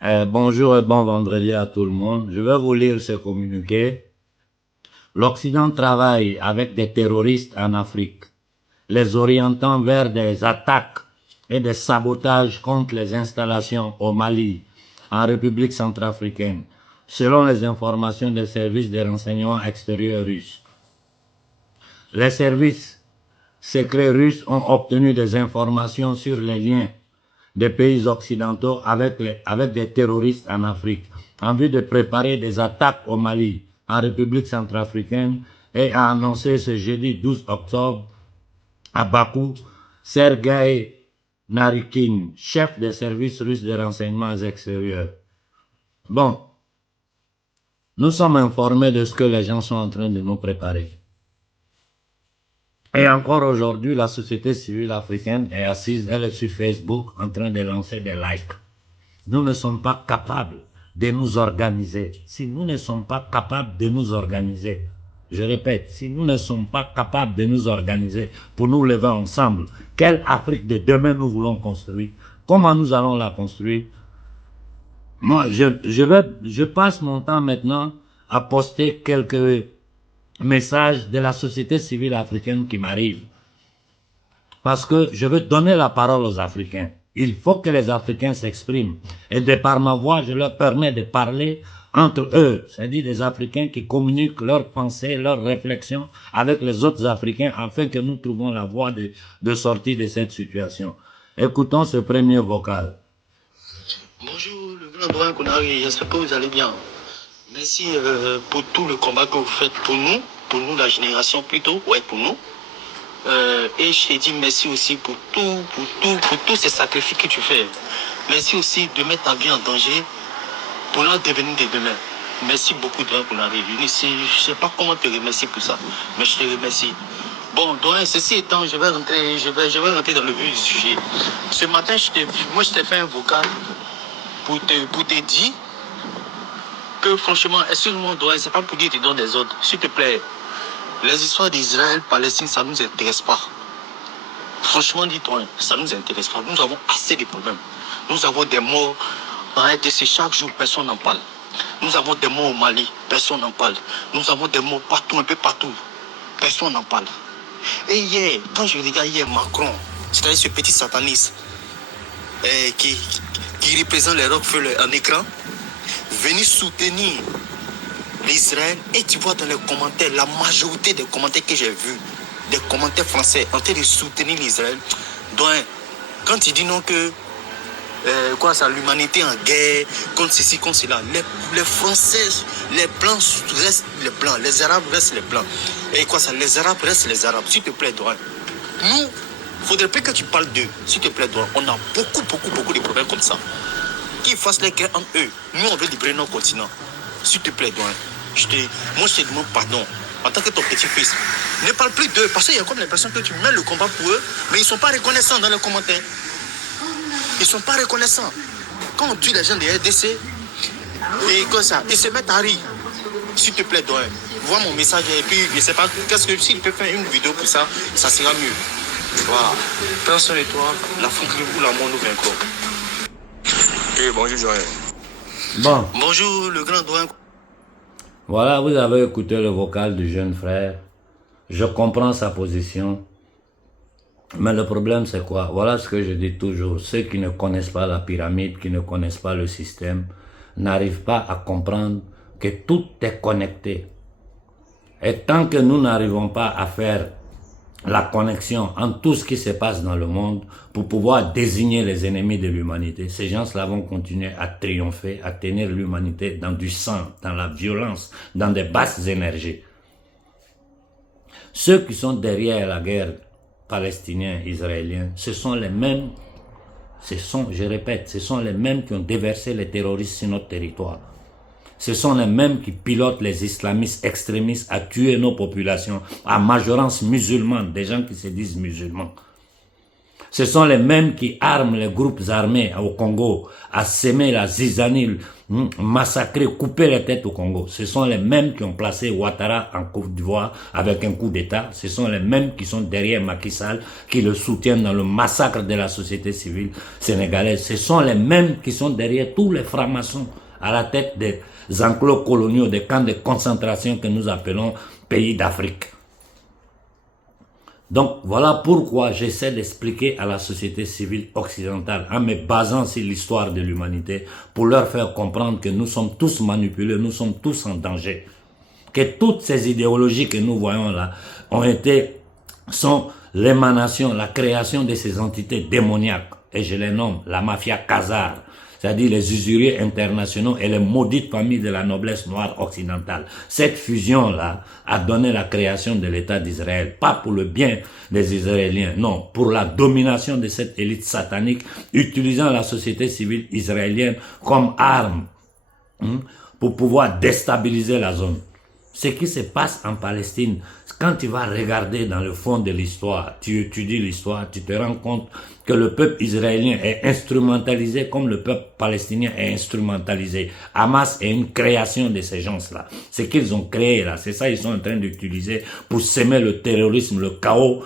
Bonjour et bon vendredi à tout le monde. Je vais vous lire ce communiqué. L'Occident travaille avec des terroristes en Afrique, les orientant vers des attaques et des sabotages contre les installations au Mali, en République centrafricaine, selon les informations des services de renseignement extérieurs russes. Les services secrets russes ont obtenu des informations sur les liens des pays occidentaux avec des terroristes en Afrique, en vue de préparer des attaques au Mali, en République centrafricaine, et a annoncé ce jeudi 12 octobre à Bakou, Sergei Narikin, chef des services russes de renseignements extérieurs. Bon, nous sommes informés de ce que les gens sont en train de nous préparer. Et encore aujourd'hui, la société civile africaine est assise, elle est sur Facebook en train de lancer des likes. Nous ne sommes pas capables de nous organiser. Si nous ne sommes pas capables de nous organiser, je répète, si nous ne sommes pas capables de nous organiser pour nous lever ensemble, quelle Afrique de demain nous voulons construire? Comment nous allons la construire? Moi, je passe mon temps maintenant à poster quelques messages de la société civile africaine qui m'arrivent. Parce que je veux donner la parole aux Africains. Il faut que les Africains s'expriment. Et de par ma voix, je leur permets de parler entre eux. C'est-à-dire des Africains qui communiquent leurs pensées, leurs réflexions avec les autres Africains afin que nous trouvions la voie de sortie de cette situation. Écoutons ce premier vocal. Bonjour, le grand Brun Konari, j'espère que vous allez bien. Merci pour tout le combat que vous faites pour nous, la génération plutôt, ouais, pour nous. Et je te dis merci aussi pour tous ces sacrifices que tu fais. Merci aussi de mettre ta vie en danger pour notre devenir de demain. Merci beaucoup, Brun Konari. Je ne sais pas comment te remercier pour ça, mais je te remercie. Bon, donc, ceci étant, je vais rentrer dans le vif du sujet. Ce matin, je t'ai fait un vocal pour te dire que franchement, excuse-moi, c'est pas pour dire que tu donnes des ordres. S'il te plaît, les histoires d'Israël, Palestine, ça ne nous intéresse pas. Franchement, dis-toi, ça ne nous intéresse pas. Nous avons assez de problèmes. Nous avons des morts en RDC chaque jour, personne n'en parle. Nous avons des morts au Mali, personne n'en parle. Nous avons des morts partout, un peu partout. Personne n'en parle. Et hier, quand je regarde hier Macron, c'est-à-dire ce petit sataniste qui représente les Rockefeller en écran, venir soutenir l'Israël, et tu vois dans les commentaires, la majorité des commentaires que j'ai vus, des commentaires français en train de soutenir l'Israël. Donc, quand il dit non que l'humanité en guerre, contre ceci, contre cela, les Français, les Blancs restent les Blancs, les Arabes restent les Blancs. Et les Arabes restent les Arabes. S'il te plaît, Dohan, nous, il faudrait pas que tu parles d'eux. S'il te plaît, Dohan, on a beaucoup de problèmes comme ça. Qu'ils fassent les guerres entre eux. Nous, on veut libérer nos continents. S'il te plaît, Dohan, moi, je te demande pardon. En tant que ton petit-fils, ne parle plus d'eux. Parce qu'il y a comme l'impression que tu mets le combat pour eux, mais ils ne sont pas reconnaissants dans les commentaires. Ils ne sont pas reconnaissants. Quand on tue les gens des RDC, et comme ça, ils se mettent à rire. S'il te plaît, Dohan, vois mon message et puis je ne sais pas, s'il peut faire une vidéo pour ça, ça sera mieux. Voilà. Prends soin de toi, l'Afrique ou l'amour nous vaincrons. Et bonjour, Joël. Bon. Bonjour, le grand Dohan. Voilà, vous avez écouté le vocal du jeune frère. Je comprends sa position. Mais le problème, c'est quoi? Voilà ce que je dis toujours. Ceux qui ne connaissent pas la pyramide, qui ne connaissent pas le système, n'arrivent pas à comprendre que tout est connecté. Et tant que nous n'arrivons pas à faire la connexion entre tout ce qui se passe dans le monde pour pouvoir désigner les ennemis de l'humanité, ces gens-là vont continuer à triompher, à tenir l'humanité dans du sang, dans la violence, dans des basses énergies. Ceux qui sont derrière la guerre palestinienne, israélienne, ce sont les mêmes, je répète, ce sont les mêmes qui ont déversé les terroristes sur notre territoire. Ce sont les mêmes qui pilotent les islamistes extrémistes à tuer nos populations, à majorance musulmane, des gens qui se disent musulmans. Ce sont les mêmes qui arment les groupes armés au Congo, à semer la zizanie, massacrer, couper les têtes au Congo. Ce sont les mêmes qui ont placé Ouattara en Côte d'Ivoire avec un coup d'État. Ce sont les mêmes qui sont derrière Macky Sall, qui le soutiennent dans le massacre de la société civile sénégalaise. Ce sont les mêmes qui sont derrière tous les francs-maçons à la tête des enclos coloniaux, des camps de concentration que nous appelons pays d'Afrique. Donc, voilà pourquoi j'essaie d'expliquer à la société civile occidentale, en me basant sur l'histoire de l'humanité, pour leur faire comprendre que nous sommes tous manipulés, nous sommes tous en danger. Que toutes ces idéologies que nous voyons là sont l'émanation, la création de ces entités démoniaques. Et je les nomme la mafia Khazar, c'est-à-dire les usuriers internationaux et les maudites familles de la noblesse noire occidentale. Cette fusion-là a donné la création de l'État d'Israël, pas pour le bien des Israéliens, non, pour la domination de cette élite satanique, utilisant la société civile israélienne comme arme pour pouvoir déstabiliser la zone. Ce qui se passe en Palestine, quand tu vas regarder dans le fond de l'histoire, tu étudies l'histoire, tu te rends compte que le peuple israélien est instrumentalisé comme le peuple palestinien est instrumentalisé. Hamas est une création de ces gens-là. Ce qu'ils ont créé là, c'est ça qu'ils sont en train d'utiliser pour semer le terrorisme, le chaos,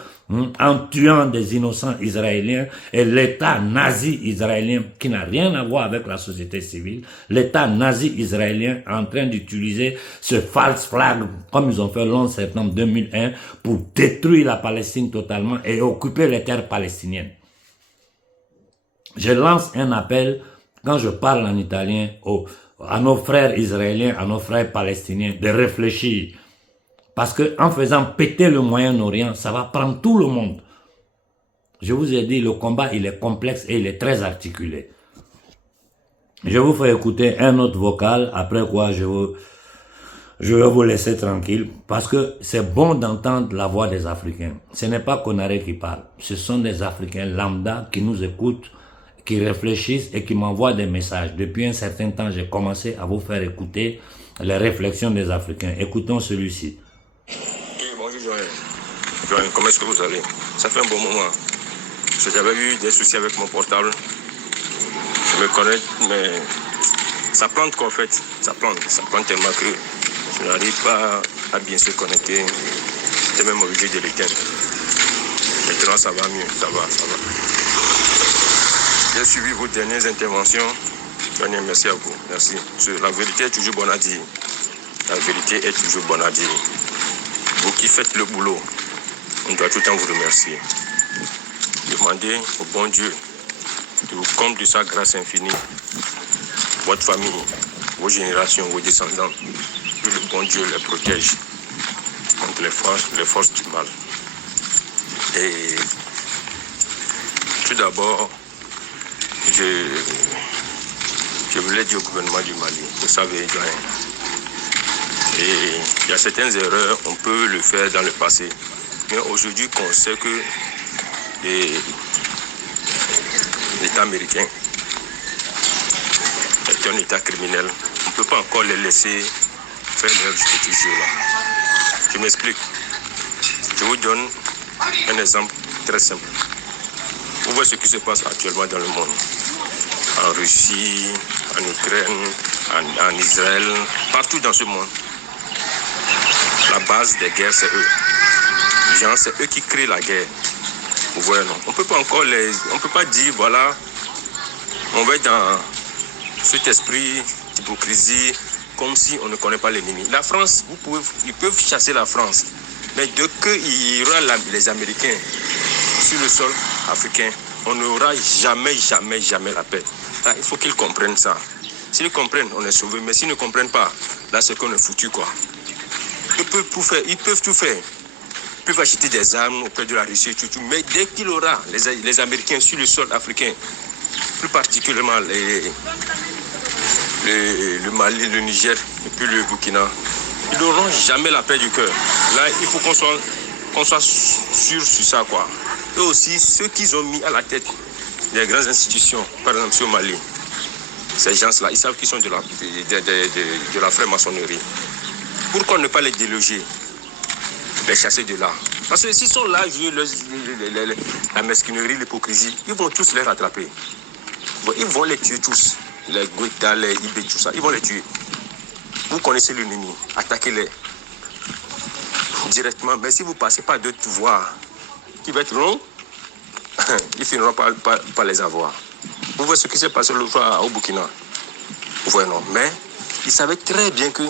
en tuant des innocents israéliens, et l'État nazi israélien, qui n'a rien à voir avec la société civile, l'État nazi israélien est en train d'utiliser ce false flag, comme ils ont fait le 11 septembre 2001, pour détruire la Palestine totalement et occuper les terres palestiniennes. Je lance un appel, quand je parle en italien, à nos frères israéliens, à nos frères palestiniens, de réfléchir. Parce que en faisant péter le Moyen-Orient, ça va prendre tout le monde. Je vous ai dit, le combat, il est complexe et il est très articulé. Je vous fais écouter un autre vocal, après quoi je vais vous laisser tranquille, parce que c'est bon d'entendre la voix des Africains. Ce n'est pas Konaré qui parle, ce sont des Africains lambda qui nous écoutent, qui réfléchissent et qui m'envoient des messages. Depuis un certain temps, j'ai commencé à vous faire écouter les réflexions des Africains. Écoutons celui-ci. Bonjour Joël. Joël, comment est-ce que vous allez? Ça fait un bon moment. Parce que j'avais eu des soucis avec mon portable. Je me connecte, mais ça plante qu'en fait. Ça plante tellement que je n'arrive pas à bien se connecter. J'étais même obligé de l'éteindre. Maintenant ça va mieux, ça va. J'ai suivi vos dernières interventions. Merci à vous. Merci. La vérité est toujours bonne à dire. La vérité est toujours bonne à dire. Vous qui faites le boulot, on doit tout le temps vous remercier. Demandez au bon Dieu de vous comble de sa grâce infinie, votre famille, vos générations, vos descendants, que le bon Dieu les protège contre les forces du mal. Et tout d'abord, je voulais dire au gouvernement du Mali, vous savez, et il y a certaines erreurs, on peut le faire dans le passé. Mais aujourd'hui, qu'on sait que l'État américain est un État criminel, on ne peut pas encore les laisser faire leur petit jeu là. Je m'explique. Je vous donne un exemple très simple. Vous voyez ce qui se passe actuellement dans le monde. En Russie, en Ukraine, en Israël, partout dans ce monde. La base des guerres, c'est eux. C'est eux qui créent la guerre. Vous voyez, non? On peut pas dire, voilà, on va être dans cet esprit d'hypocrisie, comme si on ne connaît pas l'ennemi. La France, ils peuvent chasser la France. Mais dès qu'il y aura les Américains sur le sol africain, on n'aura jamais la paix. Là, il faut qu'ils comprennent ça. S'ils comprennent, on est sauvés. Mais s'ils ne comprennent pas, là, c'est qu'on est foutu, quoi. Ils peuvent tout faire. Ils peuvent acheter des armes auprès de la Russie, tout. Mais dès qu'il y aura les Américains sur le sol africain, plus particulièrement le Mali, le Niger et puis le Burkina, ils n'auront jamais la paix du cœur. Là, il faut qu'on soit sûr sur ça, quoi. Et aussi, ceux qu'ils ont mis à la tête des grandes institutions, par exemple au Mali, ces gens-là, ils savent qu'ils sont de la franc-maçonnerie. Pourquoi ne pas les déloger, les chasser de là? Parce que s'ils sont là, jouer la mesquinerie, l'hypocrisie, ils vont tous les rattraper. Ils vont les tuer tous. Les Goïta, les Ibé, tout ça, ils vont les tuer. Vous connaissez l'ennemi, attaquez-les directement. Mais si vous passez par d'autres voies qui vont être longs, ils finiront par les avoir. Vous voyez ce qui s'est passé l'autre fois au Burkina. Vous voyez, non. Mais il savait très bien que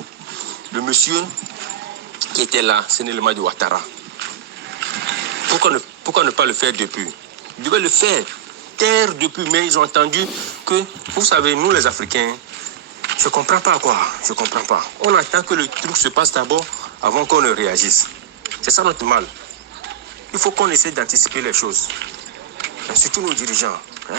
le monsieur qui était là, c'est l'élément de Ouattara. Pourquoi ne pas le faire depuis? Ils devaient le faire, taire depuis, mais ils ont entendu que, vous savez, nous les Africains, je ne comprends pas quoi, je ne comprends pas. On attend que le truc se passe d'abord avant qu'on ne réagisse. C'est ça notre mal. Il faut qu'on essaie d'anticiper les choses. Surtout nos dirigeants. Hein?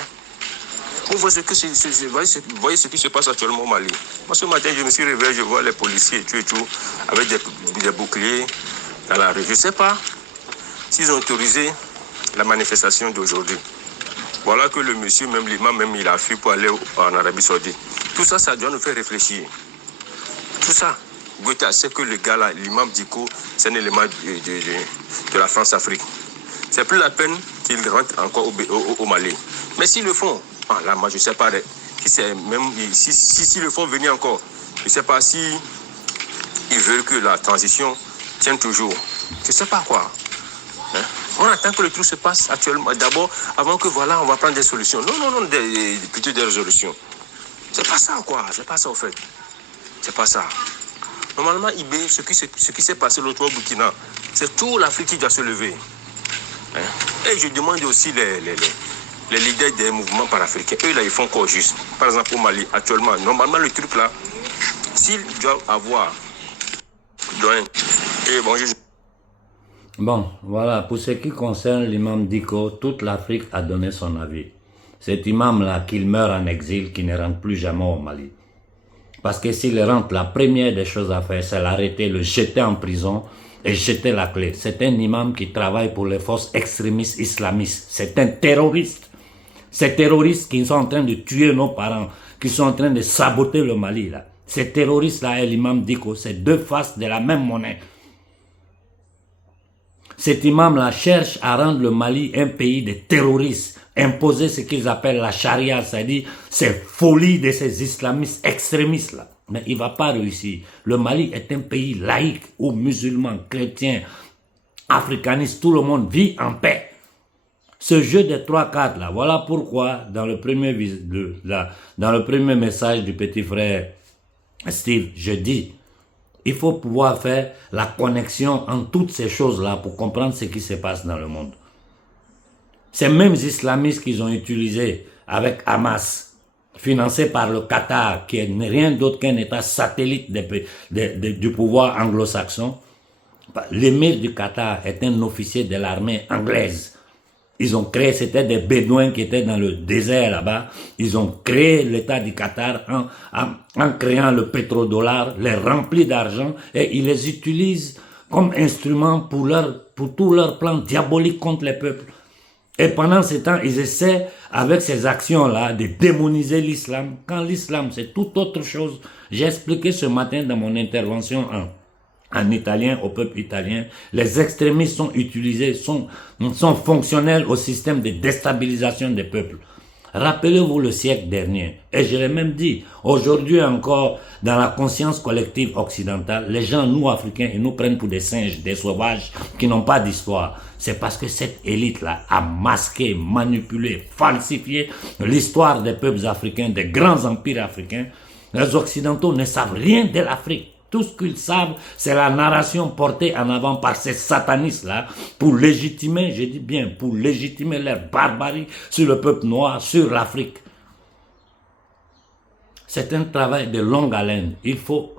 Vous voyez ce qui se passe actuellement au Mali. Moi ce matin je me suis réveillé, je vois les policiers et tout, avec des boucliers dans la rue. Je ne sais pas s'ils ont autorisé la manifestation d'aujourd'hui. Voilà que le monsieur, même l'imam, même il a fui pour aller en Arabie Saoudite. Tout ça, ça doit nous faire réfléchir. Tout ça, Goïta sait que le gars là, l'imam Diko, c'est un élément de la France-Afrique. C'est plus la peine qu'il rentre encore au Mali. Mais s'ils le font, là, moi je ne sais pas si le font venir encore. Je ne sais pas si ils veulent que la transition tienne toujours. Je ne sais pas quoi. Hein? On attend que le truc se passe actuellement. D'abord, avant que voilà, on va prendre des solutions. Non, plutôt des résolutions. C'est pas ça quoi, c'est pas ça au fait. C'est pas ça. Normalement, IB, ce qui s'est passé l'autre fois au Burkina, c'est tout l'Afrique qui doit se lever. Hein? Et je demande aussi les leaders des mouvements panafricains, eux là, ils font quoi juste? Par exemple au Mali, actuellement, normalement le truc là, s'ils doivent avoir... Bon, voilà, pour ce qui concerne l'imam Diko, toute l'Afrique a donné son avis. Cet imam-là, qu'il meurt en exil, qu'il ne rentre plus jamais au Mali. Parce que s'il rentre, la première des choses à faire, c'est l'arrêter, le jeter en prison et jeter la clé. C'est un imam qui travaille pour les forces extrémistes islamistes. C'est un terroriste. Ces terroristes qui sont en train de tuer nos parents, qui sont en train de saboter le Mali, là. Ces terroristes-là et l'imam Diko, c'est deux faces de la même monnaie. Cet imam-là cherche à rendre le Mali un pays de terroristes, imposer ce qu'ils appellent la charia, c'est-à-dire ces folies de ces islamistes extrémistes-là. Mais il ne va pas réussir. Le Mali est un pays laïque où musulmans, chrétiens, africanistes, tout le monde vit en paix. Ce jeu des 3-4 là, voilà pourquoi dans le premier message du petit frère Steve, je dis, il faut pouvoir faire la connexion entre toutes ces choses-là pour comprendre ce qui se passe dans le monde. Ces mêmes islamistes qu'ils ont utilisés avec Hamas, financé par le Qatar, qui n'est rien d'autre qu'un État satellite du pouvoir anglo-saxon, l'émir du Qatar est un officier de l'armée anglaise. Ils ont créé, c'était des Bédouins qui étaient dans le désert là-bas. Ils ont créé l'État du Qatar en créant le pétrodollar, les remplis d'argent, et ils les utilisent comme instruments pour tout leur plan diabolique contre les peuples. Et pendant ce temps, ils essaient, avec ces actions-là, de démoniser l'islam. Quand l'islam, c'est tout autre chose. J'ai expliqué ce matin dans mon intervention en italien, au peuple italien, les extrémistes sont utilisés, sont fonctionnels au système de déstabilisation des peuples. Rappelez-vous le siècle dernier, et je l'ai même dit, aujourd'hui encore, dans la conscience collective occidentale, les gens, nous Africains, ils nous prennent pour des singes, des sauvages, qui n'ont pas d'histoire. C'est parce que cette élite-là a masqué, manipulé, falsifié l'histoire des peuples africains, des grands empires africains. Les Occidentaux ne savent rien de l'Afrique. Tout ce qu'ils savent, c'est la narration portée en avant par ces satanistes-là pour légitimer, je dis bien, pour légitimer leur barbarie sur le peuple noir, sur l'Afrique. C'est un travail de longue haleine. Il faut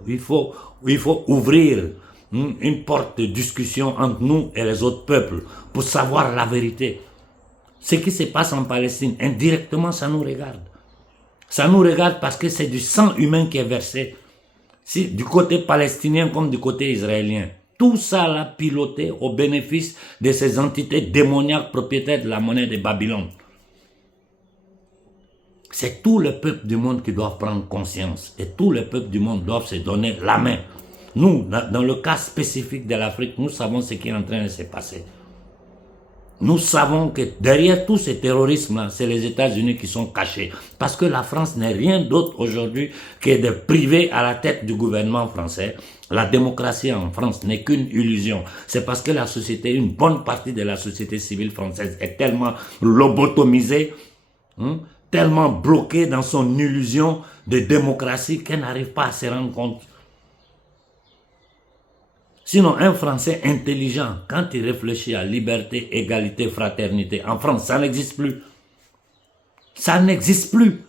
ouvrir une porte de discussion entre nous et les autres peuples pour savoir la vérité. Ce qui se passe en Palestine, indirectement, ça nous regarde. Ça nous regarde parce que c'est du sang humain qui est versé. Si, du côté palestinien comme du côté israélien. Tout ça là piloté au bénéfice de ces entités démoniaques propriétaires de la monnaie de Babylone. C'est tout le peuple du monde qui doit prendre conscience. Et tout le peuple du monde doit se donner la main Nous, dans le cas spécifique de l'Afrique, nous savons ce qui est en train de se passer. Nous savons que derrière tout ce terrorisme-là, c'est les États-Unis qui sont cachés. Parce que la France n'est rien d'autre aujourd'hui que de priver à la tête du gouvernement français. La démocratie en France n'est qu'une illusion. C'est parce que la société, une bonne partie de la société civile française est tellement lobotomisée, tellement bloquée dans son illusion de démocratie qu'elle n'arrive pas à se rendre compte. Sinon, un Français intelligent, quand il réfléchit à liberté, égalité, fraternité, en France, ça n'existe plus. Ça n'existe plus.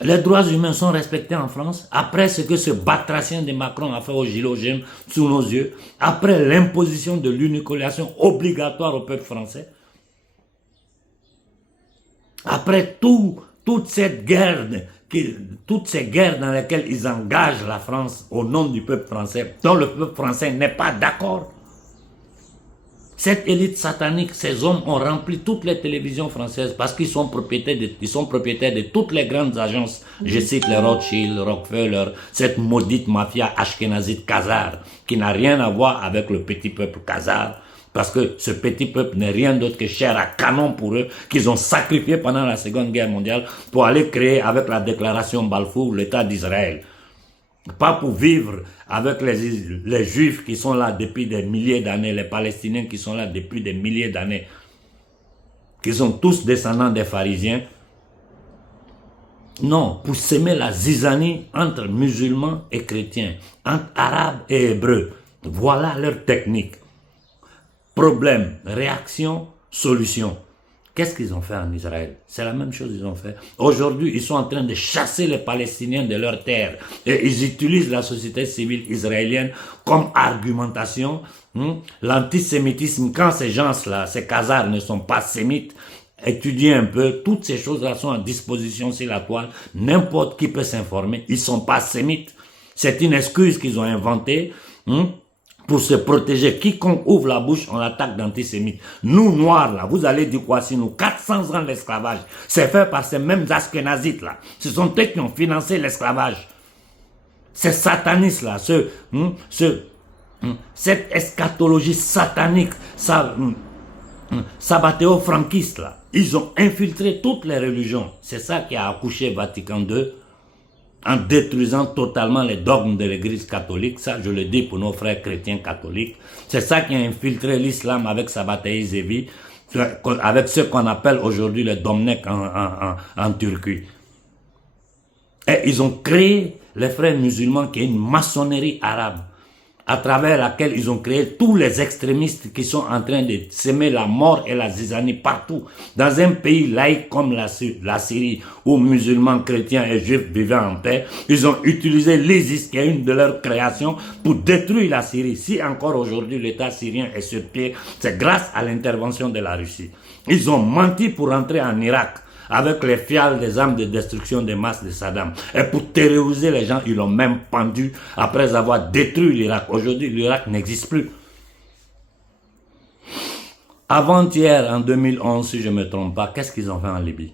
Les droits humains sont respectés en France. Après ce que ce batracien de Macron a fait aux gilets jaunes sous nos yeux, après l'imposition de l'unicolation obligatoire au peuple français, après toute cette guerre, toutes ces guerres dans lesquelles ils engagent la France au nom du peuple français, dont le peuple français n'est pas d'accord. Cette élite satanique, ces hommes ont rempli toutes les télévisions françaises parce qu'ils sont propriétaires de toutes les grandes agences. Je cite les Rothschild, Rockefeller, cette maudite mafia ashkénazite khazare qui n'a rien à voir avec le petit peuple khazare. Parce que ce petit peuple n'est rien d'autre que chair à canon pour eux, qu'ils ont sacrifié pendant la Seconde Guerre mondiale pour aller créer avec la déclaration Balfour l'État d'Israël. Pas pour vivre avec les Juifs qui sont là depuis des milliers d'années, les Palestiniens qui sont là depuis des milliers d'années, qui sont tous descendants des pharisiens. Non, pour s'aimer la zizanie entre musulmans et chrétiens, entre arabes et hébreux. Voilà leur technique. Problème, réaction, solution. Qu'est-ce qu'ils ont fait en Israël? C'est la même chose qu'ils ont fait. Aujourd'hui, ils sont en train de chasser les Palestiniens de leurs terres. Et ils utilisent la société civile israélienne comme argumentation. L'antisémitisme, quand ces gens-là, ces Khazars ne sont pas sémites, étudiez un peu, toutes ces choses-là sont à disposition sur la toile. N'importe qui peut s'informer. Ils ne sont pas sémites. C'est une excuse qu'ils ont inventée. Pour se protéger, quiconque ouvre la bouche, on l'attaque d'antisémites. Nous, Noirs, là, vous allez dire quoi sur nous? 400 ans d'esclavage, c'est fait par ces mêmes Ashkénazites, là. Ce sont eux qui ont financé l'esclavage. Ces satanistes, là, cette eschatologie satanique, sabbatéo-franquiste, là, ils ont infiltré toutes les religions. C'est ça qui a accouché Vatican II, en détruisant totalement les dogmes de l'église catholique. Ça, je le dis pour nos frères chrétiens catholiques. C'est ça qui a infiltré l'islam avec Sabbatai Zevi, avec ce qu'on appelle aujourd'hui les Domnek en Turquie. Et ils ont créé les frères musulmans qui est une maçonnerie arabe, à travers laquelle ils ont créé tous les extrémistes qui sont en train de semer la mort et la zizanie partout. Dans un pays laïque comme la Syrie, où musulmans, chrétiens et juifs vivaient en paix, ils ont utilisé l'ISIS, qui est une de leurs créations, pour détruire la Syrie. Si encore aujourd'hui l'État syrien est sur pied, c'est grâce à l'intervention de la Russie. Ils ont menti pour entrer en Irak, avec les fiales des armes de destruction des masses de Saddam. Et pour terroriser les gens, ils l'ont même pendu après avoir détruit l'Irak. Aujourd'hui, l'Irak n'existe plus. Avant-hier, en 2011, si je ne me trompe pas, qu'est-ce qu'ils ont fait en Libye?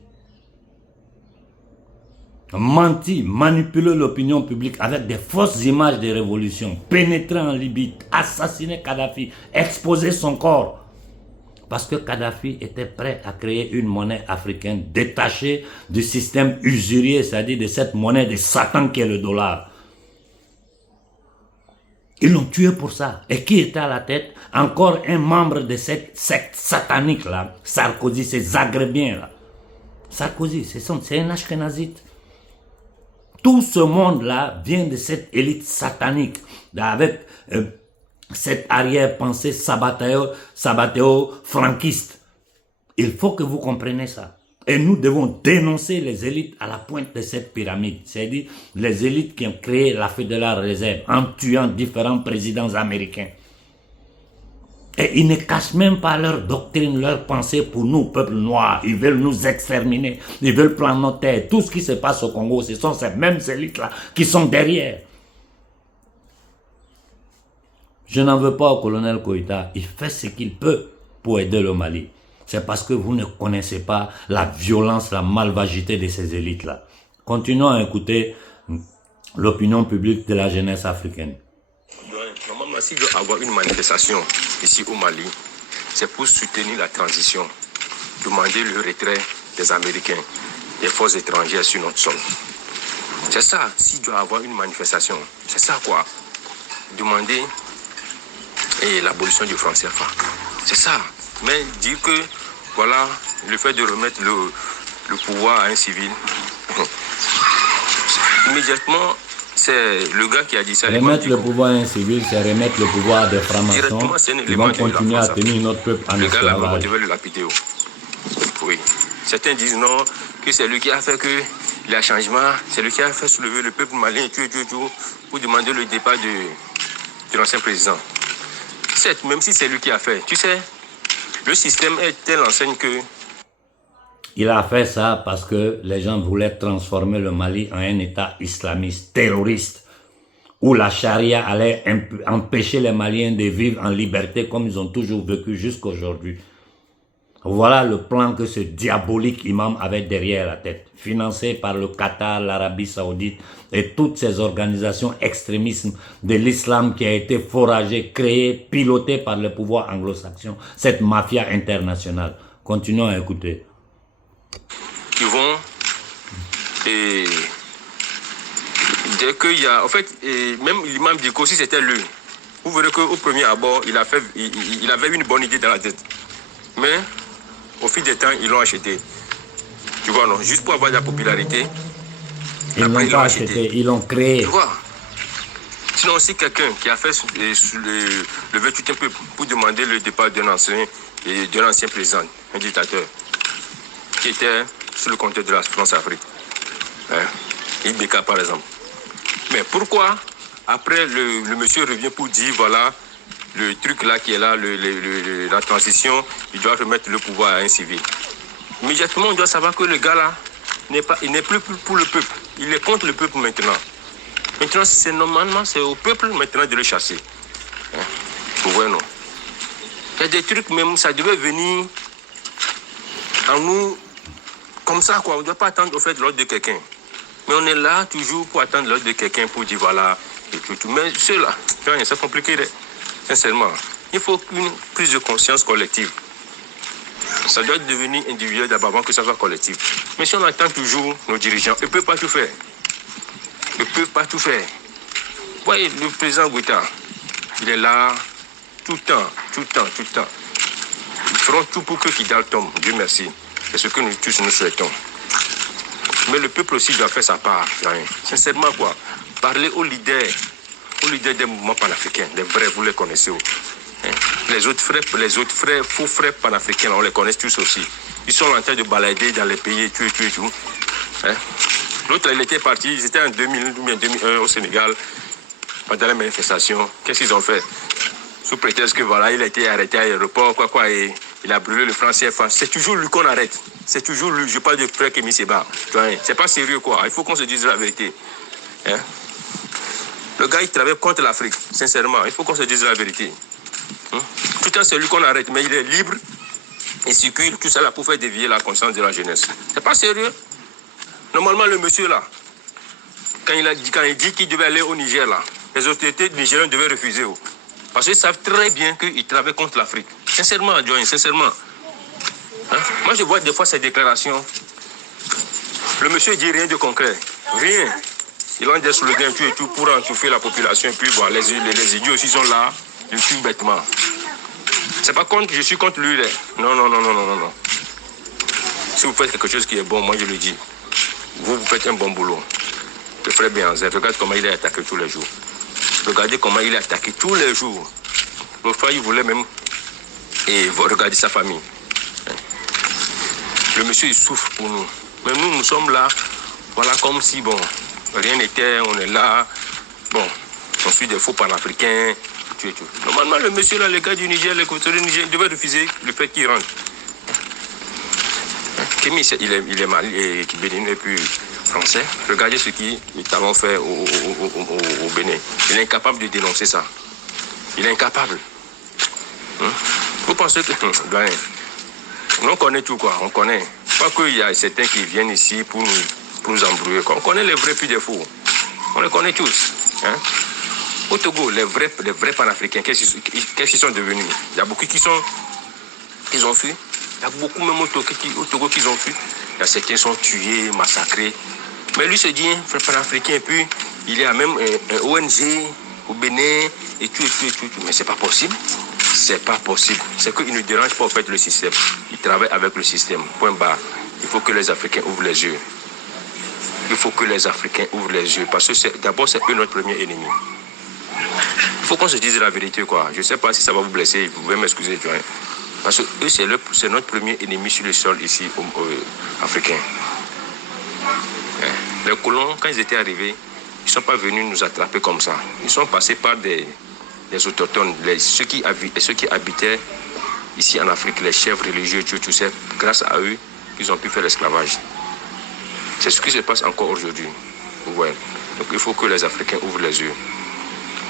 Menti, manipuler l'opinion publique avec des fausses images de révolution, pénétrer en Libye, assassiner Kadhafi, exposer son corps. Parce que Kadhafi était prêt à créer une monnaie africaine détachée du système usurier, c'est-à-dire de cette monnaie de Satan qui est le dollar. Ils l'ont tué pour ça. Et qui était à la tête? Encore un membre de cette secte satanique-là, Sarkozy, ces Zagrébiens-là. Sarkozy, c'est un Ashkénazite. Tout ce monde-là vient de cette élite satanique, avec cette arrière-pensée sabbatéo-franquiste. Il faut que vous compreniez ça. Et nous devons dénoncer les élites à la pointe de cette pyramide. C'est-à-dire les élites qui ont créé la Federal Reserve en tuant différents présidents américains. Et ils ne cachent même pas leur doctrine, leur pensée pour nous, peuple noir. Ils veulent nous exterminer. Ils veulent prendre nos terres. Tout ce qui se passe au Congo, ce sont ces mêmes élites-là qui sont derrière. Je n'en veux pas au colonel Koïta. Il fait ce qu'il peut pour aider le Mali. C'est parce que vous ne connaissez pas la violence, la malvagité de ces élites-là. Continuons à écouter l'opinion publique de la jeunesse africaine. Normalement, s'il doit y avoir une manifestation ici au Mali, c'est pour soutenir la transition, demander le retrait des Américains, des forces étrangères sur notre sol. C'est ça, s'il doit y avoir une manifestation, c'est ça quoi. Demander l'abolition du franc CFA. C'est ça. Mais dire que, voilà, le fait de remettre le pouvoir à un civil, immédiatement, c'est le gars qui a dit ça. Remettre le pouvoir à un civil, c'est remettre le pouvoir des francs-maçons qui vont continuer à tenir notre peuple en esclavage. Le gars là, devait le lapider. Oui. Certains disent non, que c'est lui qui a fait que il y a changement, c'est lui qui a fait soulever le peuple malien, tout, pour demander le départ de l'ancien président. Certes, même si c'est lui qui a fait, tu sais, le système est tel enseigne que... Il a fait ça parce que les gens voulaient transformer le Mali en un État islamiste, terroriste, où la charia allait empêcher les Maliens de vivre en liberté comme ils ont toujours vécu jusqu'à aujourd'hui. Voilà le plan que ce diabolique imam avait derrière la tête, financé par le Qatar, l'Arabie Saoudite et toutes ces organisations extrémistes de l'islam qui a été foragée, créée, pilotée par le pouvoir anglo-saxon, cette mafia internationale. Continuons à écouter. Qui vont et dès qu'il y a, en fait, même l'imam Diko, si c'était lui, vous verrez qu'au premier abord, il avait une bonne idée dans la tête. Mais au fil des temps, ils l'ont acheté. Tu vois, non? Juste pour avoir de la popularité. Ils l'ont pas acheté, ils l'ont créé. Tu vois? Sinon, si quelqu'un qui a fait le 28e peuple pour demander le départ d'un ancien président, un dictateur, qui était sous le contrôle de la France-Afrique, Ibeka par exemple. Mais pourquoi, après, le monsieur revient pour dire, voilà, le truc là qui est là, la transition, il doit remettre le pouvoir à un civil. Immédiatement, on doit savoir que le gars là, il n'est plus pour le peuple. Il est contre le peuple maintenant. Maintenant, normalement, c'est au peuple maintenant de le chasser. Vous voyez, non? Il y a des trucs, même, ça devait venir en nous, comme ça, quoi. On ne doit pas attendre, au fait, l'ordre de quelqu'un. Mais on est là toujours pour attendre l'ordre de quelqu'un pour dire, voilà, et tout. Mais ceux-là, c'est compliqué, sincèrement. Il faut une prise de conscience collective. Ça doit devenir individuel d'abord avant que ça soit collectif. Mais si on attend toujours nos dirigeants, ils ne peuvent pas tout faire. Ils ne peuvent pas tout faire. Vous voyez, le président Ouattara, il est là tout le temps. Ils feront tout pour que Kidal tombe, Dieu merci. C'est ce que nous tous nous souhaitons. Mais le peuple aussi doit faire sa part. Sincèrement, quoi. Parler aux leaders des mouvements panafricains, les vrais, vous les connaissez. Les autres frères, faux frères panafricains, on les connaît tous aussi. Ils sont en train de balader dans les pays et tout. L'autre, il était parti, ils étaient en 2000 ou 2001 au Sénégal, pendant la manifestation. Qu'est-ce qu'ils ont fait? Sous prétexte que voilà, il a été arrêté à l'aéroport, et il a brûlé le franc CFA. C'est toujours lui qu'on arrête. C'est toujours lui. Je parle de frère Kémy Séba. C'est pas sérieux, quoi. Il faut qu'on se dise la vérité. Le gars, il travaille contre l'Afrique, sincèrement. Il faut qu'on se dise la vérité. Tout le temps, c'est lui qu'on arrête, mais il est libre. Il circule, tout ça là pour faire dévier la conscience de la jeunesse. C'est pas sérieux. Normalement, le monsieur là, quand il dit qu'il devait aller au Niger là, les autorités nigériennes devaient refuser. Parce qu'ils savent très bien qu'il travaille contre l'Afrique. Sincèrement, Joanne, sincèrement. Moi, je vois des fois ces déclarations. Le monsieur dit rien de concret. Rien. Il lance des slogans et tout pour entouffer la population. Et puis, bon, les idiots aussi sont là, ils tuent bêtement. C'est pas contre, je suis contre lui. Non. Si vous faites quelque chose qui est bon, moi je le dis. Vous faites un bon boulot. Le frère Béanzet, regarde comment il est attaqué tous les jours. Regardez comment il est attaqué tous les jours. L'autre fois, il voulait même regarder sa famille. Le monsieur, il souffre pour nous. Mais nous sommes là, voilà, comme si, bon, rien n'était, on est là. Bon, on suit des faux panafricains. Tout. Normalement, le monsieur là, les gars du Niger, les autorités du Niger, devaient refuser le fait qu'il rentre. Kémy, il est mal, et béninois et puis français. Regardez ce qu'ils avons fait au Bénin. Il est incapable de dénoncer ça. Il est incapable. Vous pensez que... on connaît tout, quoi. On connaît. Pas qu'il y a certains qui viennent ici pour nous embrouiller, quoi. On connaît les vrais puis des faux. On les connaît tous. Hein? Au Togo, les vrais panafricains, qu'est-ce qu'ils sont devenus? Il y a beaucoup qui ont fui. Il y a beaucoup même au Togo qui ont fui. Il y a certains qui sont tués, massacrés. Mais lui se dit, frère panafricain, et puis il y a même un ONG au Bénin, et tout. Mais c'est pas possible. C'est pas possible. C'est qu'il ne dérange pas en fait le système. Il travaille avec le système. Point barre. Il faut que les Africains ouvrent les yeux. Il faut que les Africains ouvrent les yeux. Parce que d'abord, c'est eux notre premier ennemi. Il faut qu'on se dise la vérité, quoi. Je ne sais pas si ça va vous blesser. Vous pouvez m'excuser, tu vois. Parce que eux, c'est notre premier ennemi sur le sol ici, africain. Les colons, quand ils étaient arrivés, ils ne sont pas venus nous attraper comme ça. Ils sont passés par des autochtones, ceux qui habitaient ici en Afrique, les chefs religieux, tu sais, grâce à eux, ils ont pu faire l'esclavage. C'est ce qui se passe encore aujourd'hui. Ouais. Donc il faut que les Africains ouvrent les yeux.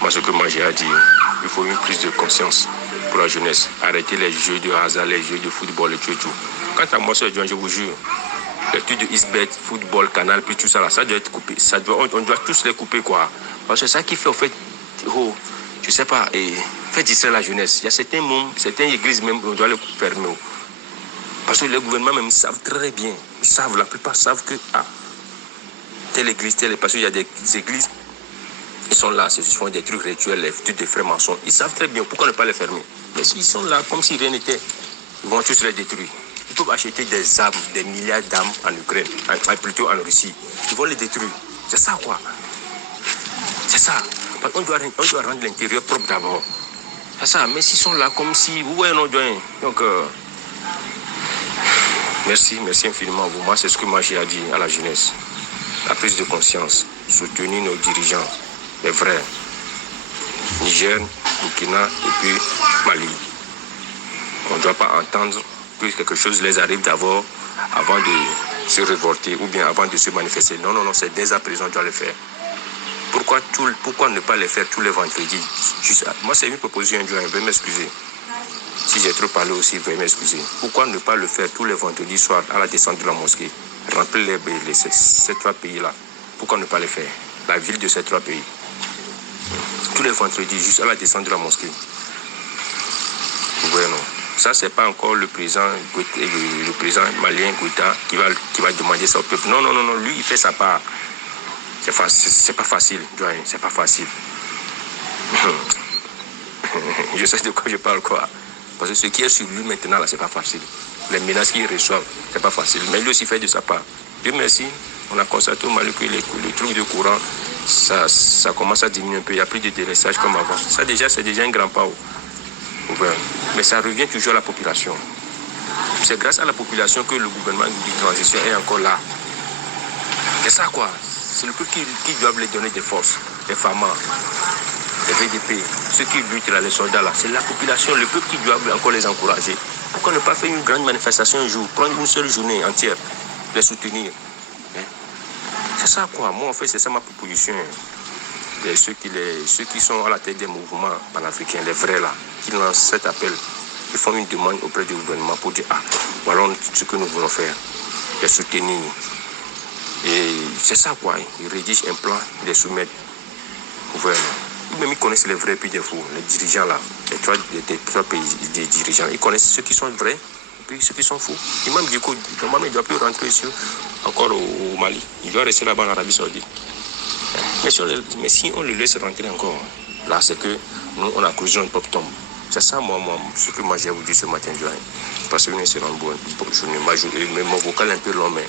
Moi, ce que moi j'ai à dire, il faut une prise de conscience pour la jeunesse. Arrêtez les jeux de hasard, les jeux de football et tout. Quant à moi, je vous jure, les trucs de Isbet, football, canal, puis tout ça, là, ça doit être coupé. On doit tous les couper, quoi. Parce que c'est ça qui fait, en fait, je sais pas, fait distraire la jeunesse. Il y a certaines églises même, on doit les fermer. Parce que les gouvernements même savent très bien. Ils savent, la plupart savent que, telle église, parce qu'il y a des églises, ils sont là, ils font des trucs rituels, les trucs de frères maçons. Ils savent très bien pourquoi ne pas les fermer. Mais s'ils sont là, comme si rien n'était, ils vont tous les détruire. Ils peuvent acheter des armes, des milliards d'armes en Ukraine, plutôt en Russie. Ils vont les détruire. C'est ça, quoi. C'est ça. Parce qu'on doit rendre l'intérieur propre d'abord. C'est ça. Mais s'ils sont là comme si... Vous voyez, non, donc... Merci infiniment à vous. Moi, c'est ce que moi j'ai à dire à la jeunesse. La prise de conscience, soutenir nos dirigeants, les vrais. Niger, Burkina et puis Mali. On ne doit pas entendre que quelque chose les arrive d'abord avant de se révolter ou bien avant de se manifester. Non, c'est dès à présent qu'on doit le faire. Pourquoi ne pas les faire tous les vendredis? Moi, c'est une proposition, je vais m'excuser. Si j'ai trop parlé aussi, veuillez m'excuser. Pourquoi ne pas le faire tous les vendredis soirs à la descente de la mosquée? Remplir ces trois pays-là. Pourquoi ne pas le faire? La ville de ces trois pays. Tous les vendredis, juste à la descente de la mosquée. Vous voyez, non? Ça, c'est pas encore le président malien Goïta qui va demander ça au peuple. Non, lui, il fait sa part. C'est pas facile, doyen, c'est pas facile. Je sais de quoi je parle, quoi. Parce que ce qui est sur lui maintenant, là, c'est pas facile. Les menaces qu'il reçoit, c'est pas facile. Mais lui aussi fait de sa part. Dieu merci, on a constaté au Mali que les trucs de courant, ça commence à diminuer un peu. Il n'y a plus de délestage comme avant. Ça, c'est déjà un grand pas. Mais ça revient toujours à la population. C'est grâce à la population que le gouvernement de transition est encore là. C'est ça, quoi. C'est le peuple qui doit les donner des forces, les femmes, les VDP, ceux qui luttent là, les soldats là. C'est la population, le peuple qui doit encore les encourager. Pourquoi ne pas faire une grande manifestation un jour, prendre une seule journée entière, les soutenir? C'est ça, quoi. Moi, en fait, c'est ça ma proposition. Et ceux qui sont à la tête des mouvements panafricains, les vrais là, qui lancent cet appel, ils font une demande auprès du gouvernement pour dire voilà ce que nous voulons faire, les soutenir. Et c'est ça, quoi. Ils rédigent un plan, ils les soumettent au gouvernement. Même ils connaissent les vrais puis des fous, les dirigeants là, les trois pays, des dirigeants. Ils connaissent ceux qui sont vrais et puis ceux qui sont fous. Imam Diko, normalement, il ne doit plus rentrer ici, encore au Mali. Il doit rester là-bas en Arabie Saoudite. Mais si on le laisse rentrer encore, là, c'est que nous, on a creusé notre propre tombe. C'est ça, ce que moi j'ai à vous dire ce matin, parce que c'est une bonne journée. Mais mon vocal est un peu long, mais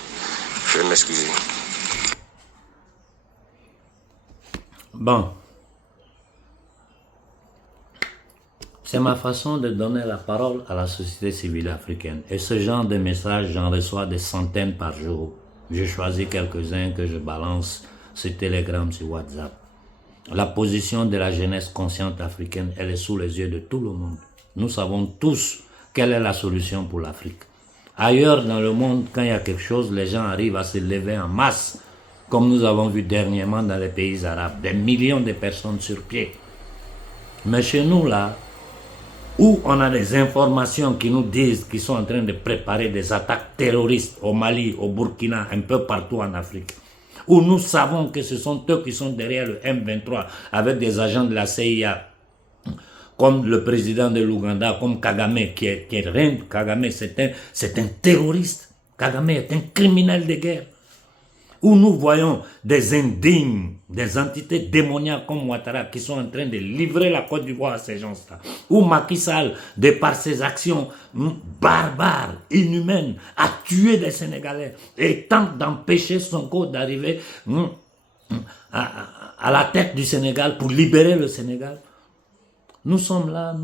je vais m'excuser. Bon. C'est ma façon de donner la parole à la société civile africaine. Et ce genre de messages, j'en reçois des centaines par jour. Je choisis quelques-uns que je balance sur Telegram, sur WhatsApp. La position de la jeunesse consciente africaine, elle est sous les yeux de tout le monde. Nous savons tous quelle est la solution pour l'Afrique. Ailleurs dans le monde, quand il y a quelque chose, les gens arrivent à se lever en masse, comme nous avons vu dernièrement dans les pays arabes, des millions de personnes sur pied. Mais chez nous, là, où on a des informations qui nous disent qu'ils sont en train de préparer des attaques terroristes au Mali, au Burkina, un peu partout en Afrique, où nous savons que ce sont eux qui sont derrière le M23 avec des agents de la CIA, comme le président de l'Ouganda, comme Kagame, qui est rien. Kagame, c'est un terroriste. Kagame est un criminel de guerre. Où nous voyons des indignes, des entités démoniaques comme Ouattara qui sont en train de livrer la Côte d'Ivoire à ces gens-là. Où Macky Sall, de par ses actions barbares, inhumaines, a tué des Sénégalais et tente d'empêcher Sonko d'arriver à la tête du Sénégal pour libérer le Sénégal. Nous sommes là,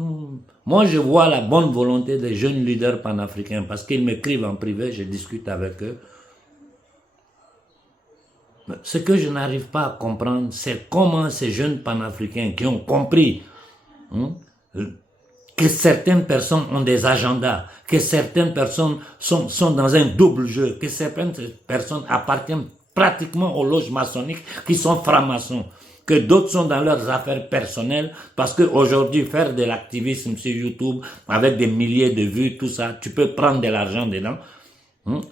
moi je vois la bonne volonté des jeunes leaders panafricains parce qu'ils m'écrivent en privé, je discute avec eux. Ce que je n'arrive pas à comprendre, c'est comment ces jeunes panafricains qui ont compris que certaines personnes ont des agendas, que certaines personnes sont dans un double jeu, que certaines personnes appartiennent pratiquement aux loges maçonniques qui sont francs-maçons, que d'autres sont dans leurs affaires personnelles, parce qu'aujourd'hui, faire de l'activisme sur YouTube avec des milliers de vues, tout ça, tu peux prendre de l'argent dedans.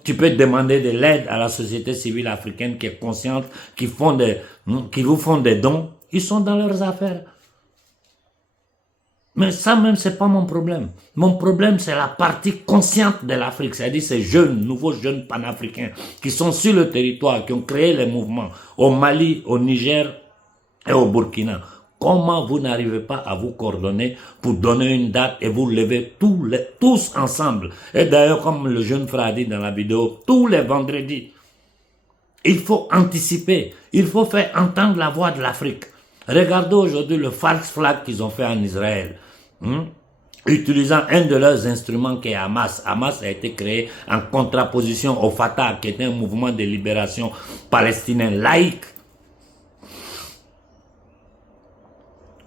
Tu peux demander de l'aide à la société civile africaine qui est consciente, qui vous font des dons. Ils sont dans leurs affaires. Mais ça même, c'est pas mon problème. Mon problème, c'est la partie consciente de l'Afrique, c'est-à-dire ces jeunes, nouveaux jeunes panafricains qui sont sur le territoire, qui ont créé les mouvements au Mali, au Niger et au Burkina. Comment vous n'arrivez pas à vous coordonner pour donner une date et vous lever tous ensemble? Et d'ailleurs, comme le jeune frère a dit dans la vidéo, tous les vendredis, il faut anticiper, il faut faire entendre la voix de l'Afrique. Regardez aujourd'hui le false flag qu'ils ont fait en Israël, utilisant un de leurs instruments qui est Hamas. Hamas a été créé en contraposition au Fatah, qui est un mouvement de libération palestinien laïque.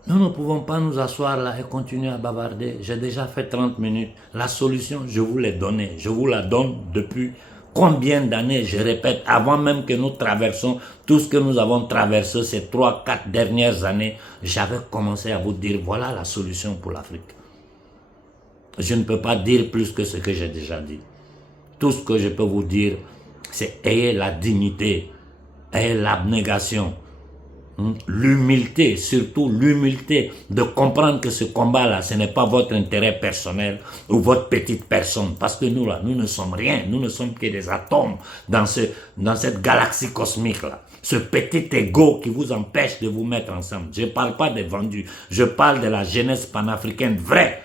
Nous ne pouvons pas nous asseoir là et continuer à bavarder. J'ai déjà fait 30 minutes. La solution, je vous l'ai donnée. Je vous la donne depuis combien d'années? Je répète, avant même que nous traversons tout ce que nous avons traversé ces 3-4 dernières années, j'avais commencé à vous dire, voilà la solution pour l'Afrique. Je ne peux pas dire plus que ce que j'ai déjà dit. Tout ce que je peux vous dire, c'est ayez la dignité, ayez l'abnégation, l'humilité, surtout l'humilité de comprendre que ce combat-là, ce n'est pas votre intérêt personnel ou votre petite personne. Parce que nous, là, nous ne sommes rien. Nous ne sommes que des atomes dans cette galaxie cosmique-là. Ce petit ego qui vous empêche de vous mettre ensemble. Je ne parle pas des vendus. Je parle de la jeunesse panafricaine vraie.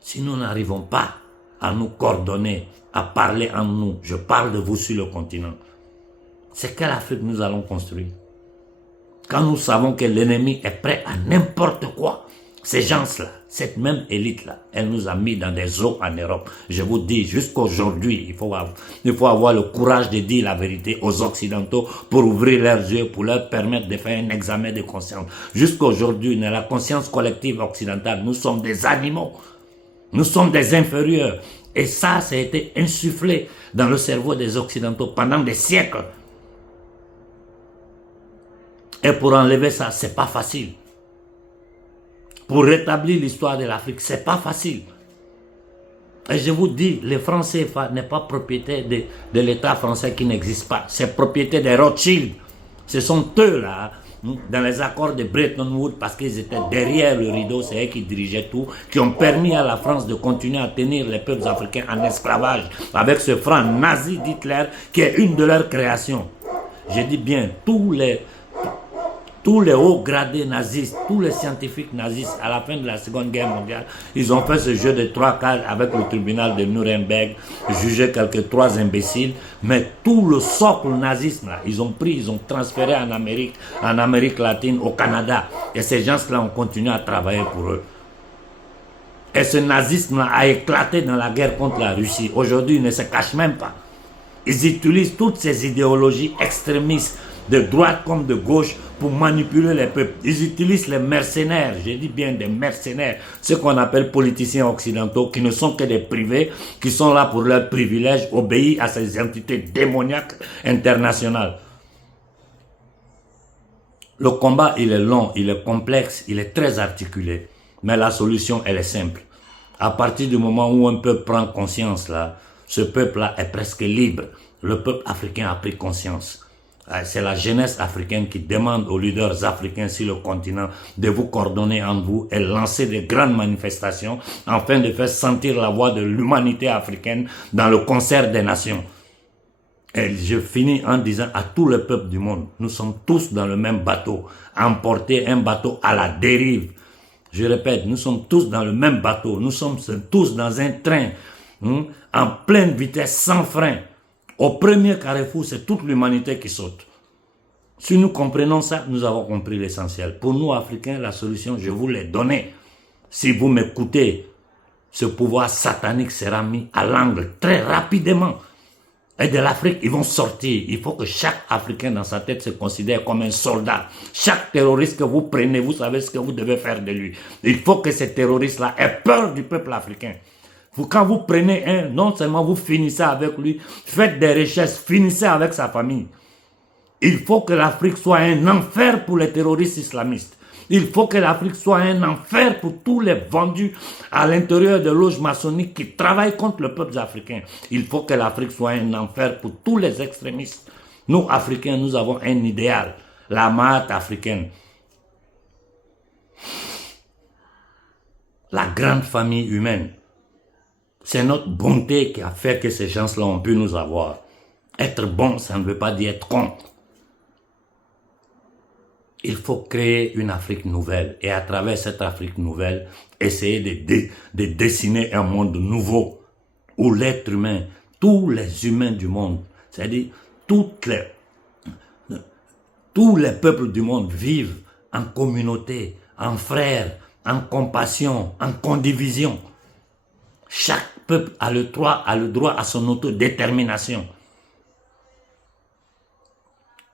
Si nous n'arrivons pas à nous coordonner, à parler en nous, je parle de vous sur le continent. C'est quelle Afrique nous allons construire? Quand nous savons que l'ennemi est prêt à n'importe quoi, ces gens-là, cette même élite-là, elle nous a mis dans des eaux en Europe. Je vous dis, jusqu'aujourd'hui, il faut avoir le courage de dire la vérité aux Occidentaux pour ouvrir leurs yeux, pour leur permettre de faire un examen de conscience. Jusqu'aujourd'hui, dans la conscience collective occidentale, nous sommes des animaux. Nous sommes des inférieurs. Et ça a été insufflé dans le cerveau des Occidentaux pendant des siècles. Et pour enlever ça, c'est pas facile. Pour rétablir l'histoire de l'Afrique, c'est pas facile. Et je vous dis, le franc CFA n'est pas propriété de l'État français qui n'existe pas. C'est propriété des Rothschild. Ce sont eux là, dans les accords de Bretton Woods, parce qu'ils étaient derrière le rideau, c'est eux qui dirigeaient tout, qui ont permis à la France de continuer à tenir les peuples africains en esclavage avec ce franc nazi d'Hitler qui est une de leurs créations. Je dis bien, tous les hauts gradés nazistes, tous les scientifiques nazistes, à la fin de la Seconde Guerre mondiale, ils ont fait ce jeu de 3 quarts avec le tribunal de Nuremberg, jugé quelques 3 imbéciles, mais tout le socle nazisme, là, ils ont transféré en Amérique latine, au Canada, et ces gens-là ont continué à travailler pour eux. Et ce nazisme a éclaté dans la guerre contre la Russie. Aujourd'hui, ils ne se cachent même pas. Ils utilisent toutes ces idéologies extrémistes, de droite comme de gauche, pour manipuler les peuples. Ils utilisent les mercenaires, je dis bien des mercenaires, ce qu'on appelle politiciens occidentaux, qui ne sont que des privés, qui sont là pour leurs privilèges, obéis à ces entités démoniaques internationales. Le combat, il est long, il est complexe, il est très articulé, mais la solution, elle est simple. À partir du moment où un peuple prend conscience, là, ce peuple-là est presque libre. Le peuple africain a pris conscience. C'est la jeunesse africaine qui demande aux leaders africains sur le continent de vous coordonner entre vous et lancer de grandes manifestations afin de faire sentir la voix de l'humanité africaine dans le concert des nations. Et je finis en disant à tout le peuple du monde, nous sommes tous dans le même bateau, emporter un bateau à la dérive. Je répète, nous sommes tous dans le même bateau, nous sommes tous dans un train en pleine vitesse, sans frein. Au premier carrefour, c'est toute l'humanité qui saute. Si nous comprenons ça, nous avons compris l'essentiel. Pour nous, Africains, la solution, je vous l'ai donnée. Si vous m'écoutez, ce pouvoir satanique sera mis à l'angle très rapidement. Et de l'Afrique, ils vont sortir. Il faut que chaque Africain dans sa tête se considère comme un soldat. Chaque terroriste que vous prenez, vous savez ce que vous devez faire de lui. Il faut que ces terroristes-là aient peur du peuple africain. Quand vous prenez un, non seulement vous finissez avec lui, faites des recherches, finissez avec sa famille. Il faut que l'Afrique soit un enfer pour les terroristes islamistes. Il faut que l'Afrique soit un enfer pour tous les vendus à l'intérieur de loges maçonniques qui travaillent contre le peuple africain. Il faut que l'Afrique soit un enfer pour tous les extrémistes. Nous, Africains, nous avons un idéal, la Mahat africaine. La grande famille humaine. C'est notre bonté qui a fait que ces gens-là ont pu nous avoir. Être bon, ça ne veut pas dire être con. Il faut créer une Afrique nouvelle et à travers cette Afrique nouvelle, essayer de dessiner un monde nouveau où l'être humain, tous les humains du monde, c'est-à-dire tous les peuples du monde vivent en communauté, en frères, en compassion, en condivision. Chaque peuple a le droit à son autodétermination.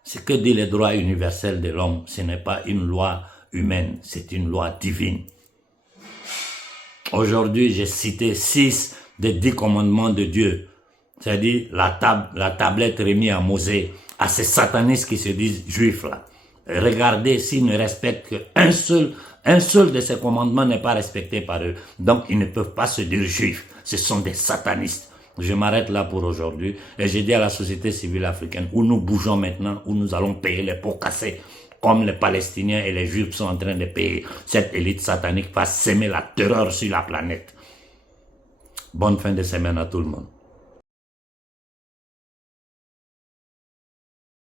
Ce que dit le droit universel de l'homme, ce n'est pas une loi humaine, c'est une loi divine. Aujourd'hui, j'ai cité 6 des 10 commandements de Dieu. C'est-à-dire la tablette remise à Mosée, à ces satanistes qui se disent juifs là. Regardez s'ils ne respectent qu'un seul de ces commandements n'est pas respecté par eux. Donc, ils ne peuvent pas se dire juifs. Ce sont des satanistes. Je m'arrête là pour aujourd'hui et je dis à la société civile africaine où nous bougeons maintenant, où nous allons payer les pots cassés, comme les Palestiniens et les Juifs sont en train de payer. Cette élite satanique va s'aimer la terreur sur la planète. Bonne fin de semaine à tout le monde.